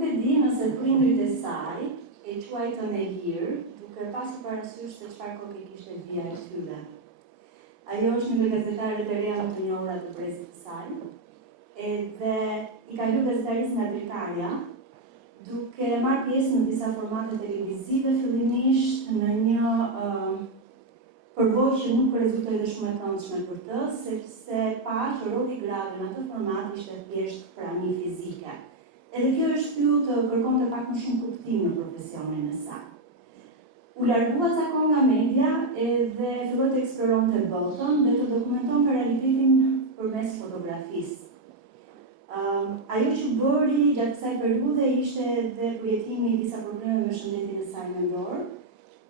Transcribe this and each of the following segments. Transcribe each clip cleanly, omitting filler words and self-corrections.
Nuk e di nëse prindrit e saj e quajtën e lirë, duke pasur parasysh se çfarë koke kishte vija e tyre. Ajo është një nga gazetarët e reja më të njohura të brezit të saj, edhe i ka hyrë gazetarisë nga dritarja, duke marrë pjesë në disa formate televizive fillimisht në një përvojë që nuk rezultoi dhe shumë e këndshme për të, sepse pa që roli grave në atë format ishte thjesht prani fizike. Edhe kjo e shtyu të kërkonte pak më shumë kuptim në profesionin e saj. U largua zakon nga media edhe filloi të eksploronte botën dhe të dokumentonte realitetin përmes fotografisë. Ajo që bëri gjatë kësaj periudhe ishte dhe përjetimi i disa probleme me shëndetin e saj mendor,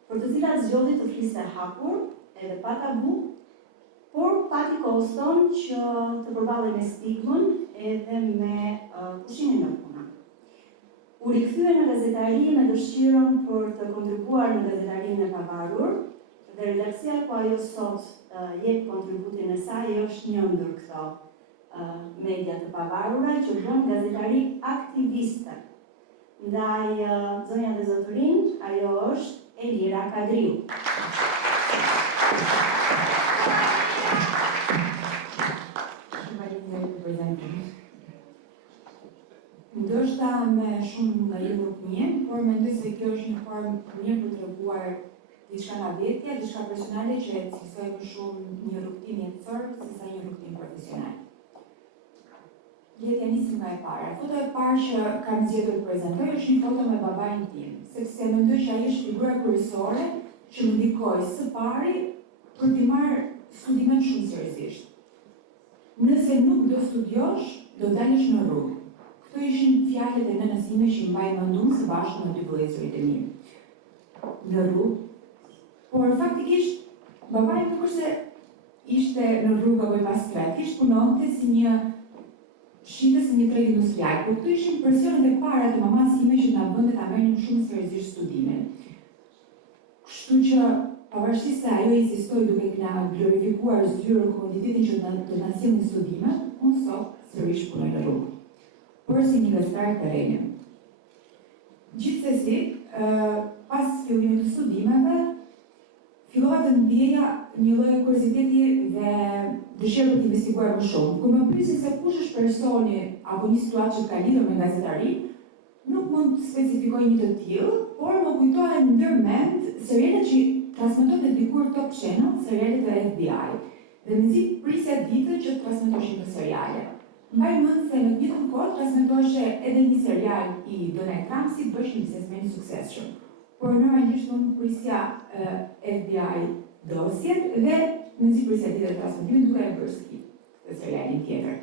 për të cilat zgjodhi të fliste hapur, edhe pa tabu, por pati koston që të përballej me stigmën edhe me pushimin nga puna. U rikthye në gazetari me dëshirën për të kontribuar në gazetarinë e pavarur, dhe redaksia ku ajo sot jep kontributin e saj është një ndër këto media të pavarura që bën gazetari aktiviste. Ndaj zonja dhe zotërin, ajo është Elira Kadriu. Ndoshta me shumë nga ju nuk njeh, por mendoj se kjo është një formë mirë për të treguar diçka nga vetja, diçka personale që e cilësoj më shumë një rrugtim jetësor sesa një rrugtim profesional. Le të nisim nga e para. Foto e parë që kam zgjedhur të prezantoj është një foto me babain tim, sepse mendoj që ai është figura kryesore që më ndikoi së pari për të marrë studimet shumë seriozisht. Nëse nuk do studiosh, do dalësh në rrugë. Këto ishin fjalët e nënës time që mbaj mendum së bashku me dy vëllezërit e mi. Në rrugë. Por faktikisht, babai nuk është se ishte në rrugë apo pas stretit, punonte si një shitës në një treg industrial, por këto ishin presionet e para të mamas time që na bënte ta merrnim shumë seriozisht studimin. Kështu që pavarësisht se ajo insistoi duke na glorifikuar zyrën komoditetin që do na sillnin studimet, unë sot sërish punoj në rrugë. Por si një gazetar të rejnë. Gjithsesi, pas fillimit të studimeve, fillova të ndjeja një lloj kurioziteti dhe dëshirë për të investiguar më shumë. Kur më pyesin se kush është personi apo një situatë që ka lidhur me gazetari, nuk mund të specifikoj një të tillë, por më kujtohen ndërmend serialet që transmetonte dikur Top Channel, serialet e FBI. Dhe mezi prisja ditën që transmetoshin të seriale. Mbaj mend se në të njëjtën kohë transmetohej edhe një serial i Donald Trumpit, bësh një biznesmen i suksesshëm. Por normalisht unë prisja FBI dosjet dhe mezi prisja ditën e transmetimit duke e bërë skip të serialin tjetër.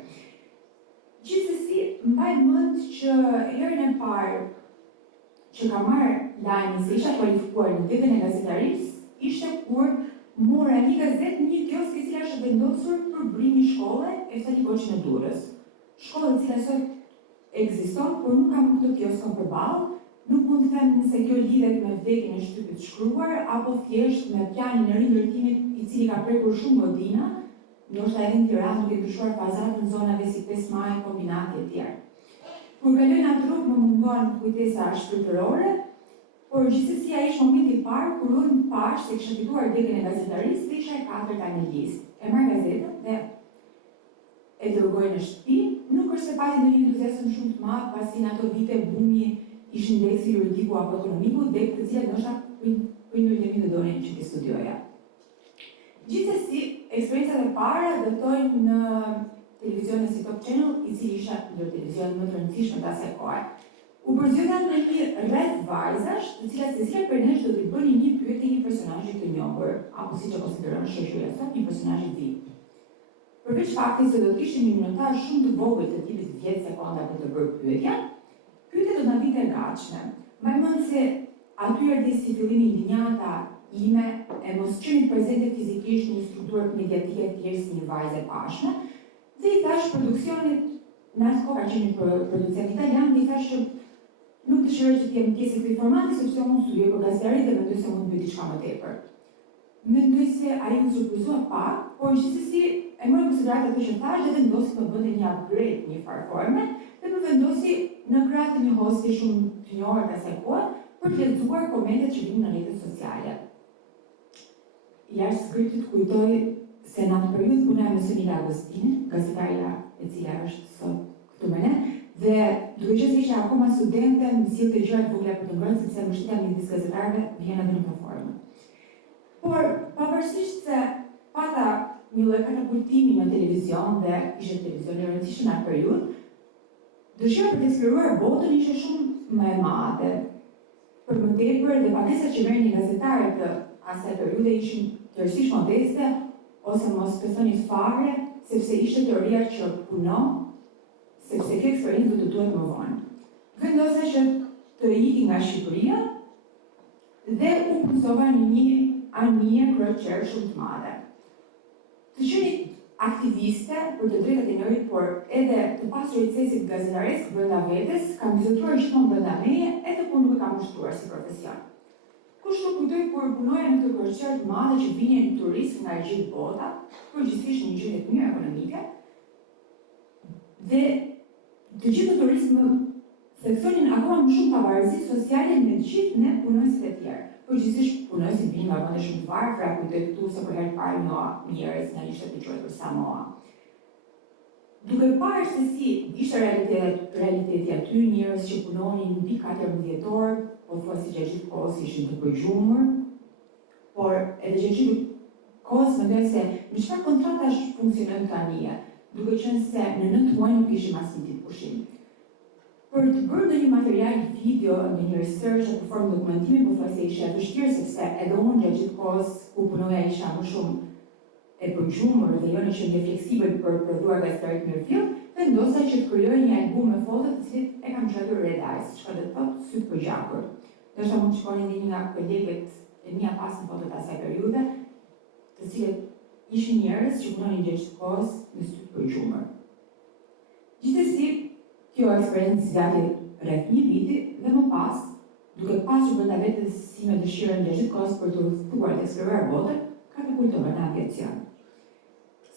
Gjithsesi, mbaj mend që herën e parë që kam marrë lajmin se isha kualifikuar në vetën e gazetarisë, ishte kur mora një gazetë në një kiosk e cila është vendosur për brimi shkolle e Ftali Koçi në Durrës. Shkolla e cila sot ekziston, por nuk kam këtë kioskon përballë, nuk mund të them nëse kjo lidhet me vdekjen e shtypit të shkruar apo thjesht me planin e rindërtimit i cili ka prekur shumë godina, ndoshta edhe në Tiranë duke ndryshuar pazarët në zonave si 5 Maj, kombinate e tjerë. Kur kaloj në atë rrugë më mungon kujtesa shpirtërore, por gjithsesi ai është momenti i parë kur unë pash se kisha fituar vdekjen e gazetarisë dhe isha e katërta në listë. E marr gazetën dhe e dërgoj në shtëpi, nuk është se pati ndonjë entuziazëm shumë të madh, pasi në ato vite bumi ishin indeksi juridiku apo ekonomiku, dhe të cilat ndoshta prindërit e mi do donin që të studioja. Gjithsesi, eksperiencat e para datojnë në televizionin si Top Channel, i cili ishte ndër televizionet më të rëndësishme të asaj kohe. U përzgjedha në një rreth vajzash, të cilat secila prej nesh do t'i bënin një pyetje një personazhi të njohur, apo siç e konsideron shoqëria sot, një personazh i zi. Përveç faktit se do të kishte një minutar shumë të vogël të tipit 10 sekonda për të bërë pyetjen, pyetja do të na vinte e gatshme. Mbaj mend se aty erdhi si fillimi injinjata ime e mos qenit prezente fizikisht një strukturë mediatike të tjerë si një vajzë e pashme, dhe i thash produksionit, në atë kohë ka qenë producent italian, i thash që nuk dëshiroj që t'jem pjesë e këtij formati, sepse unë studioj për gazetari dhe mendoj se mund të bëj diçka më tepër. Mendoj se ai më surprizua pak, por gjithsesi e mori konsiderat atë që thash dhe vendosi të bënte një upgrade një farë forme dhe më vendosi në krah të një hosti shumë të njohur të asaj kohe për të lexuar komentet që vinë në rrjetet sociale. Jashtë skriptit kujtoj se në atë periudhë punoja me Sonila Agostini, gazetarja e cila është sot këtu me ne, dhe duke qenë se isha akoma studente, më sillte gjëra të vogla për të ngrënë sepse mbështetja midis gazetarëve vjen edhe në këtë formë. Por pavarësisht se pata një lloj katapultimi në televizion dhe ishte televizion i rëndësishëm në atë periudhë, dëshira për të eksploruar botën ishte shumë më e madhe. Për më tepër dhe pagesat që merrnin gazetarët të asaj periudhe ishin tërësisht modeste ose mos besoni fare, sepse ishte teoria që punon, sepse kjo eksperiencë do të duhet më vonë. Vendosa që të iki nga Shqipëria dhe u punësova në një anije kryeqer shumë të madhe. Të qeni aktiviste për të drejtat e njerit, por edhe të pasur recesit gazetaresk brenda vetes, kam vizituar gjithmonë brenda meje, edhe kur nuk e kam ushtruar si profesion. Kush nuk kujtoj kur punoja në këtë kryeqer të madhe që vinin turistë nga gjithë bota, përgjithsisht një gjendje të mirë ekonomike, dhe të gjithë turistë më theksonin akoma më shumë pavarësi sociale me gjithë ne punojësit e tjerë. Përgjithsisht punojësit vinë nga vende shumë të varfra, kujtoj këtu se për herë të parë një njerëz në ishte të quajtur Samoa. Duke parë se si ishte realiteti aty, njerëz që punonin mbi 14 orë, pothuajse gjatë gjithë kohës ishin të përgjumur, por edhe gjatë gjithë kohës mendoj se në çfarë kontratash funksionojnë tani, duke qenë se në 9 muaj nuk ishim asnjë ditë pushim. Për të bërë ndonjë material video, ndonjë research apo formë dokumentimi, pothuajse ishte vështirë sepse edhe unë gjatë gjithë kohës ku punoja isha më shumë e përgjumur dhe jo në qendër fleksibël për prodhuar gazetari të mirëfill, vendosa që të krijoj një album me foto të cilit e kam quajtur Red Eyes, çka do të thotë sy të përgjakur. Ndoshta mund të shkoni edhe një nga kolegët e mia pas në fotot asaj periudhe, të cilët ishin njerëz që punonin gjatë gjithë kohës me sy të përgjumur. Gjithsesi, kjo eksperiencë zgjati rreth një viti dhe më pas, duke pasur brenda vetes si me dëshirën gjatë gjithë kohës për të udhëtuar të eksploruar botën, katapultova në aviacion.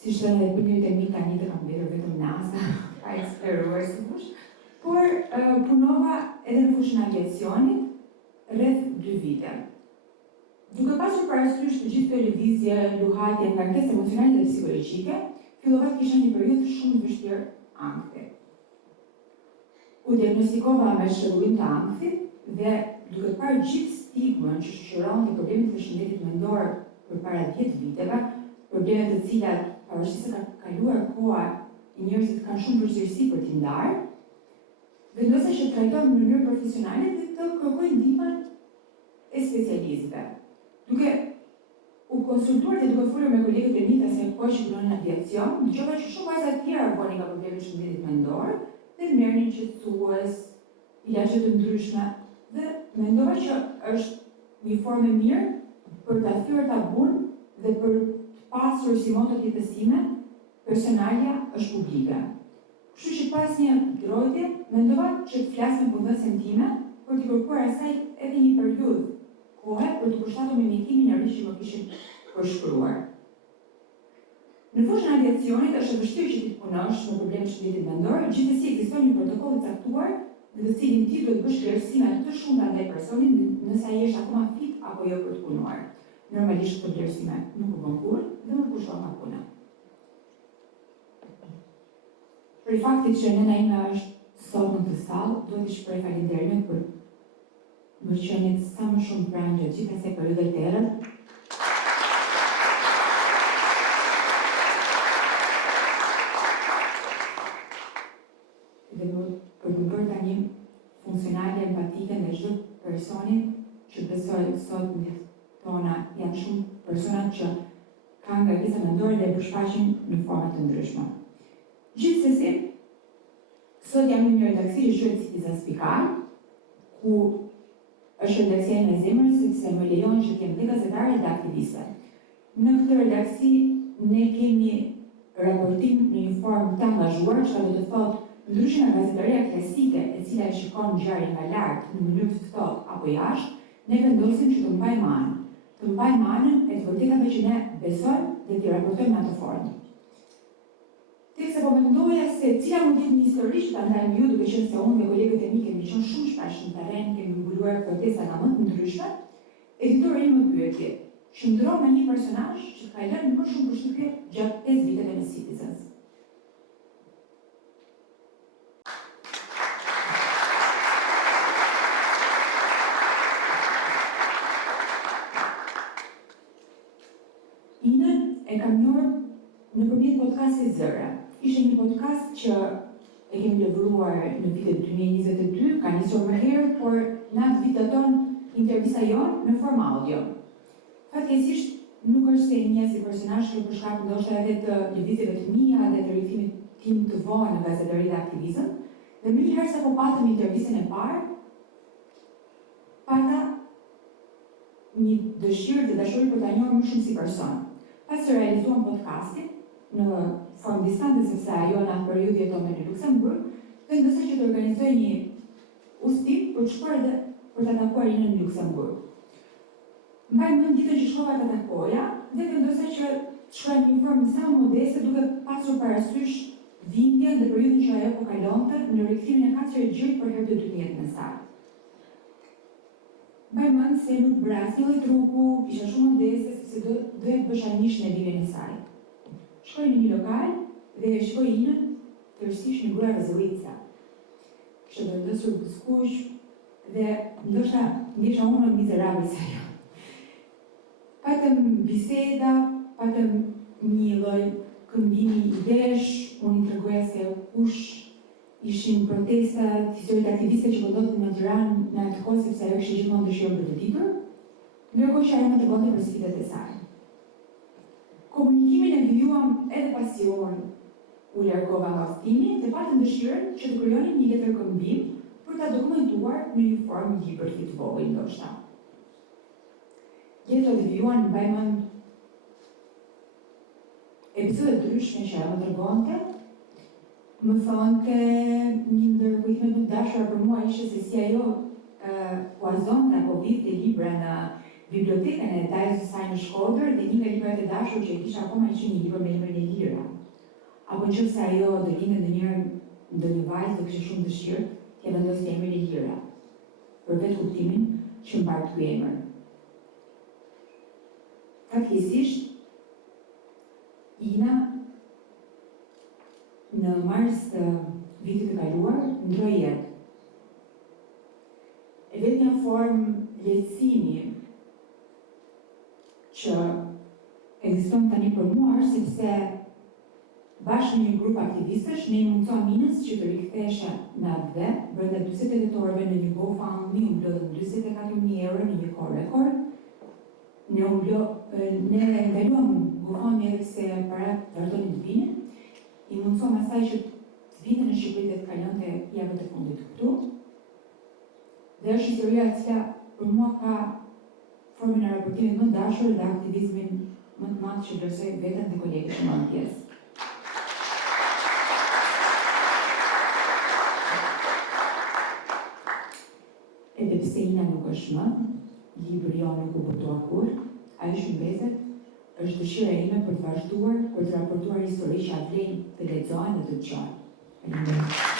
Si thënë edhe punët e mi tani të kam bërë vetëm NASA, pa eksploruar sigurisht, por punova edhe në fushën e aviacionit rreth 2 vite. Duke pasur parasysh të gjithë këto lëvizje, luhatje, ngarkesë emocionale dhe psikologjike, fillova të kisha një periudhë shumë të vështirë ankthi. U diagnostikova me shërbimin të ankthit dhe duke parë gjithë stigmën që shoqëronte problemet të shëndetit mendor përpara 10 viteve, probleme të cilat pavarësisht se ka kaluar koha, njerëzit kanë shumë vështirësi për t'i ndarë, vendosa që të trajtoj në mënyrë profesionale dhe të kërkoj ndihmën e specialistëve. Duke u konsultuar dhe duke folur me kolegët e mi të asaj kohe që punonin në aviacion, dëgjova që shumë vajza të tjera vonin nga probleme të shëndetit mendor dhe merrnin qetësues, ilaçe të ndryshme dhe mendova që është një formë e mirë për ta thyer tabun dhe për të pasur si moto të jetës time, personalja është publike. Kështu që pas një ndrojtje, mendova që të flas me punëdhënësen time për t'i kërkuar asaj edhe një periudhë kohe për të përshtatur me mjekimin e ri që më kishin përshkruar. Në fushën e aviacionit është e vështirë që ti të punosh me probleme shëndetit mendor, gjithsesi ekziston një protokoll i caktuar në të cilin ti duhet bësh vlerësime të shumta ndaj personit nëse ai është akoma fit apo jo për të punuar. Normalisht këto vlerësime nuk u bën kurrë dhe më pushon nga puna. Për faktin që nëna ime është sot në këtë sallë, duhet të shpreh falënderimet për më qenit sa më shumë pranë gjatë gjithë asaj periudhe të errët. Dhe për të bërë tani funksionale, empatike ndaj çdo personi që besoj sot në tona janë shumë persona që kanë ngarkesa mendore dhe përshfaqen në forma të ndryshme. Gjithsesi, sot jam në një redaksi që quhet Citizen Spikar, ku është redaksia me zemër sepse më lejon që të jem dhe gazetare dhe aktiviste. Në këtë redaksi ne kemi raportim në një formë të angazhuar, që do të thotë ndryshe nga gazetaria klasike e cila e shikon ngjarjen nga lart në mënyrë të ftohtë apo jashtë, ne vendosim që të mbajmë anën. Të mbajmë anën e të vërtetave që ne besojmë dhe t'i raportojmë në atë formë. Tekse po mendoja se cila mund jetë një histori që ta ndajmë ju, duke qenë se unë me kolegët e mi kemi qenë shumë shpesh në terren, kemi mbuluar protesta nga më të ndryshme, editori im më pyeti, qëndro me një personazh që ka lënë më shumë përshtypje gjatë 5 viteve në Citizens. Inën e kam njohur nëpërmjet podcastit Zëra. Ishte një podcast që e kemi lëvëruar në vitet 2022, ka nisur më herët, por në atë vit daton intervista jonë në formë audio. Fatkeqësisht nuk është se një si personazh që për shkak ndoshta edhe të lëvizjeve të mia dhe të rikthimit tim të vonë në gazetari dhe aktivizëm, dhe më njëherë sa po patëm intervistën e parë, pata një dëshirë dhe dashuri për ta njohur më shumë si person. Pas që realizuam podcastin në formë distante, sepse ajo në atë periudhë jetonte në Luksemburg, vendosej që të organizoj një udhëtim për të shkuar dhe për ta takuar Inën në Luksemburg. Mbaj mend ditën që shkova ta takoja dhe vendosej që të shkruaj një formë sa modeste, duke pasur parasysh dhimbjen dhe periudhën që ajo po kalonte në rikthimin e kaqëre gjëj për herë të dytë në jetën e saj. Mbaj mend se nuk vrasni lloj trupu, isha shumë modeste sepse doja të bësha nish në lidhjen e saj. Shkoj në një lokal dhe e shkoj Inën, tërësisht një grua rrezullitse. Kishte vendosur buzëkuq dhe ndoshta ndjesha unë mizerabël se ajo. Patëm biseda, patëm një lloj këmbimi idesh, unë i tregoja se kush ishin protestat, historitë aktiviste që po ndodhin në Tiranë në atë kohë, sepse ajo kishte gjithmonë dëshirën për të ditur, ndërkohë që ajo më tregonte për sfidat e saj. Komunikimin e vijuam edhe pasi unë u largova nga udhëtimi dhe patëm dëshirën që të krijonim një letër këmbim për ta dokumentuar në një formë libri të vogël ndoshta. Jetët e vijuan mbaj mend episode të ndryshme që ajo më tregonte. Më thonte një ndër kujtimet më të dashura për mua ishte se si ajo huazonte apo vidhte libra në bibliotekën e dajës së saj në Shkodër dhe një nga librat e dashur që e kisha akoma ishte një libër me emrin e Lira. Apo nëse ajo do lindte ndonjë vajzë do kishte shumë dëshirë t'ia vendosë emrin e Lira, për vetë kuptimin që mbart ky emër. Fatkeqësisht, Ina në mars të vitit të kaluar ndroi jetë. E vetë një formë lehtësimi që ekziston tani për mua është sepse bashkë me një grup aktivistësh ne i mundësua Inës që të riktheheshe në atë vend brenda 48 orëve në një GoFundMe, u mblodhën 44.000 euro në një kohë rekord. Ne ndaluam GoFundMe edhe se parat vazhdonin të vinë. I mundësua asaj që të vinte në Shqipëri dhe të kalonte javët e fundit këtu. Dhe është historia e cila për mua ka formën e raportimit më dashur dhe aktivizmin më të madh që vlerësoj veten dhe kolegët që marrin pjesë. Edhe pse Ina nuk është më, libri jo nuk u botua kur, ajo shëmbetet është dëshira ime për të vazhduar, për të raportuar histori që vlen të lexohen dhe të dëgjohen.